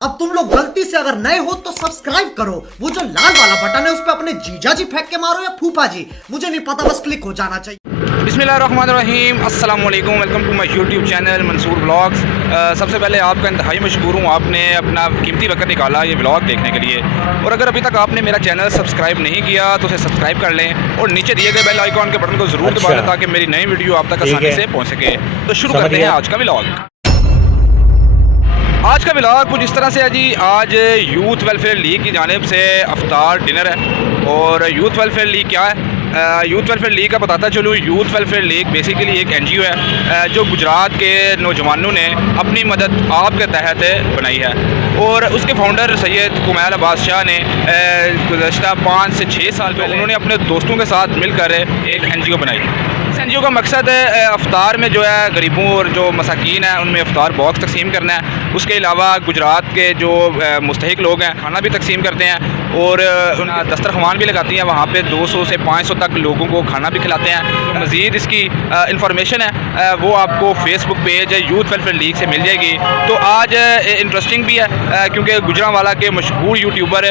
अब तुम लोग गलती से अगर नए हो तो सब्सक्राइब करो, वो जो लाल वाला बटन है उस पे अपने जीजा जी फेंक के मारो या फूफा जी, मुझे नहीं पता, बस क्लिक हो जाना चाहिए। बिस्मिल्लाहिर्रहमानिर्रहीम, अस्सलाम वालेकुम, welcome to my YouTube channel Mansoor vlogs. सबसे पहले आपका इंतहाई मशकूर हूँ, आपने अपना कीमती वक्त निकाला ये व्लॉग देखने के लिए। और अगर अभी तक आपने मेरा चैनल सब्सक्राइब नहीं किया तो उसे सब्सक्राइब कर लें और नीचे दिए गए बेल आइकॉन के बटन को ज़रूर दबा लें ताकि मेरी नई वीडियो आप तक आसानी से पहुँच सके। तो शुरू करते हैं आज का व्लॉग। आज का व्लॉग कुछ इस तरह से है जी। आज यूथ वेलफेयर लीग की जानिब से अफ्तार डिनर है। और यूथ वेलफेयर लीग क्या है? यूथ वेलफेयर लीग का बताता चलूँ। यूथ वेलफेयर लीग बेसिकली एक NGO है जो गुजरात के नौजवानों ने अपनी मदद आपके तहत बनाई है। और उसके फाउंडर सैयद कुमैल अब्बास शाह ने गुज़श्ता 5 से 6 साल पहले उन्होंने अपने दोस्तों के साथ मिलकर एक NGO बनाई। इस NGO का मकसद है अफ्तार में जो है गरीबों और जो मसाकीन हैं उनमें अफ्तार बॉक्स तकसीम करना है। उसके अलावा गुजरात के जो मुस्तहिक लोग हैं खाना भी तकसीम करते हैं और दस्तरखान भी लगाती हैं। वहाँ पे 200 से 500 तक लोगों को खाना भी खिलाते हैं। मज़ीद इसकी इंफॉर्मेशन है वो आपको Facebook page youth welfare league से मिल जाएगी। तो आज इंटरेस्टिंग भी है क्योंकि गुजरांवाला के मशहूर यूट्यूबर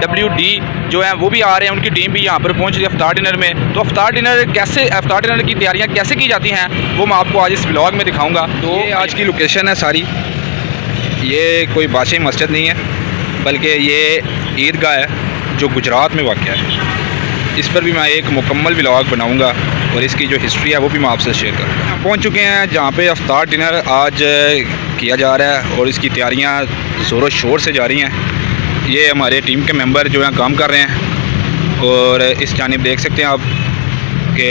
WD जो हैं वो भी आ रहे हैं, उनकी टीम भी यहाँ पर पहुँच रही है अफ्तार डिनर में। तो अफ्तार डिनर की तैयारियाँ कैसे की जाती हैं वो मैं आपको आज इस व्लॉग में दिखाऊँगा। तो आज की लोकेशन है सारी, ये कोई बादशाही मस्जिद नहीं है बल्कि ये ईदगाह है जो गुजरात में वाक़ है। इस पर भी मैं एक मुकम्मल व्लॉग बनाऊंगा और इसकी जो हिस्ट्री है वो भी मैं आपसे शेयर करूँगा। पहुंच चुके हैं जहाँ पे अफ्तार डिनर आज किया जा रहा है और इसकी तैयारियां ज़ोरों शोर से जारी हैं। ये हमारे टीम के मेंबर जो हैं काम कर रहे हैं। और इस जानिब देख सकते हैं आप कि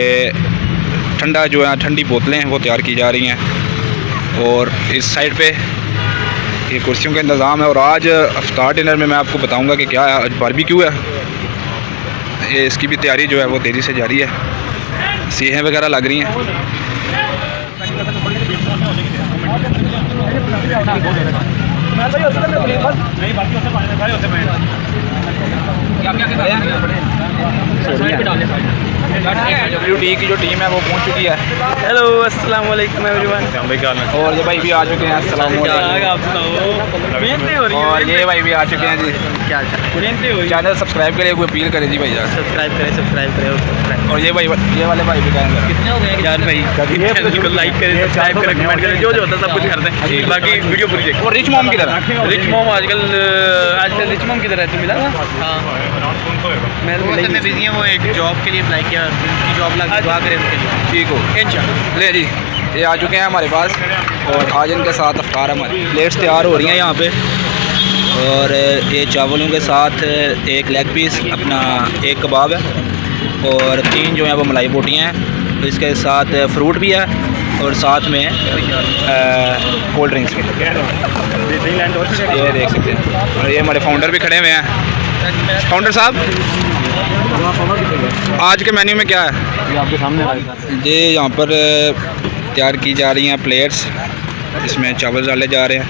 ठंडा जो है ठंडी बोतलें वो तैयार की जा रही हैं। और इस साइड पे ये कुर्सियों का इंतज़ाम है। और आज अफ्तार डिनर में मैं आपको बताऊंगा कि क्या है। आज बारबेक्यू है, ये इसकी भी तैयारी जो है वो तेज़ी से जारी है। सीहें वगैरह लग रही हैं। WD की जो टीम है वो पहुंच चुकी है। हेलो अस्सलाम वालेकुम एवरीवन। और ये भाई भी आ चुके हैं। अस्सलाम वालेकुम। और ये भाई भी आ चुके हैं जी। क्या चैनल सब्सक्राइब करें, कोई अपील करें जी भाई यार। सब्सक्राइब करें। और ये वाले भाई भी कहेंगे कितने हो गए यार भाई? को लाइक करें, सब्सक्राइब करें, कमेंट करें, जो होता है सब कुछ करते हैं। बाकी वीडियो पूरी देखो। और रिच मॉम किधर है? रिच मॉम आजकल रिच मॉम किधर है? तू मिला ना? मैं बिजी हूँ, वो एक जॉब के लिए अप्लाई किया, उनकी जॉब लग दुआ करें उनके लिए। ठीक हो इंशाल्लाह। ले जी, ये आ चुके हैं हमारे पास और आज इनके साथ अफ्तार हमारी प्लेट्स तैयार हो रही हैं यहाँ पे। और ये चावलों के साथ एक लेग पीस, अपना एक कबाब है और 3 जो हैं वो मलाई बोटियाँ हैं। इसके साथ फ्रूट भी है और साथ में कोल्ड ड्रिंक्स भी। ये देख सकते हैं। और ये हमारे फाउंडर भी खड़े हुए हैं। फाउंडर साहब, आज के मेन्यू में क्या है? ये आपके सामने जी, यहाँ पर तैयार की जा रही हैं प्लेट्स, इसमें चावल डाले जा रहे हैं।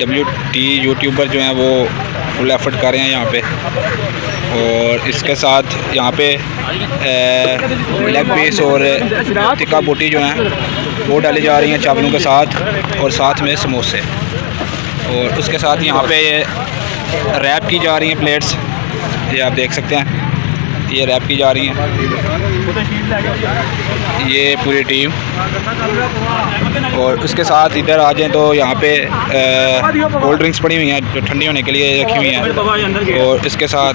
WD यूट्यूबर जो हैं वो फुल एफर्ट कर रहे हैं यहाँ पे। और इसके साथ यहाँ पे लेग पीस और टिक्का बोटी जो हैं वो डाली जा रही हैं चावलों के साथ और साथ में समोसे। और उसके साथ यहाँ पे रैप की जा रही हैं प्लेट्स, ये आप देख सकते हैं, ये रैप की जा रही हैं। ये पूरी टीम। और उसके साथ इधर आ जाएं तो यहाँ पे कोल्ड ड्रिंक्स पड़ी हुई हैं जो ठंडी होने के लिए रखी हुई हैं। और इसके साथ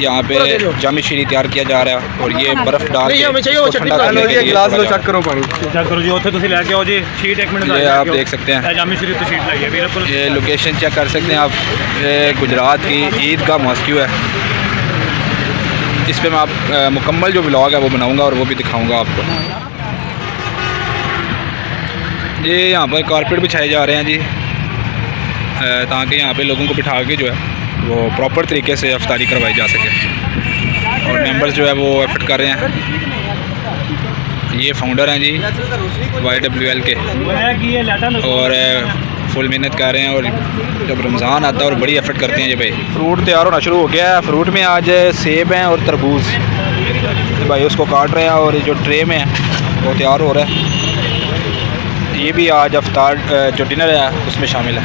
यहाँ पे जामी शीरी तैयार किया जा रहा है और ये बर्फ़ डाल के ठंडा करने के लिए ये आप देख सकते हैं। ये लोकेशन चेक कर सकते हैं आप, ये गुजरात की ईद का मॉस्क्यू है। इस पे मैं आप मुकम्मल जो व्लॉग है वो बनाऊंगा और वो भी दिखाऊंगा आपको। ये यहाँ पर कारपेट बिछाए जा रहे हैं जी ताकि यहाँ पे लोगों को बिठा के जो है वो प्रॉपर तरीके से अफ्तारी करवाई जा सके। और मेंबर्स जो है वो एफर्ट कर रहे हैं। ये फाउंडर हैं जी YWL के और फुल मेहनत कर रहे हैं। और जब रमज़ान आता है और बड़ी एफर्ट करते हैं ये भाई। फ्रूट तैयार होना शुरू हो गया है। फ्रूट में आज सेब हैं और तरबूज, भाई उसको काट रहे हैं और जो ट्रे में है वो तैयार हो रहा है। ये भी आज अफ्तार जो डिनर है उसमें शामिल है।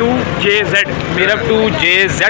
2JZ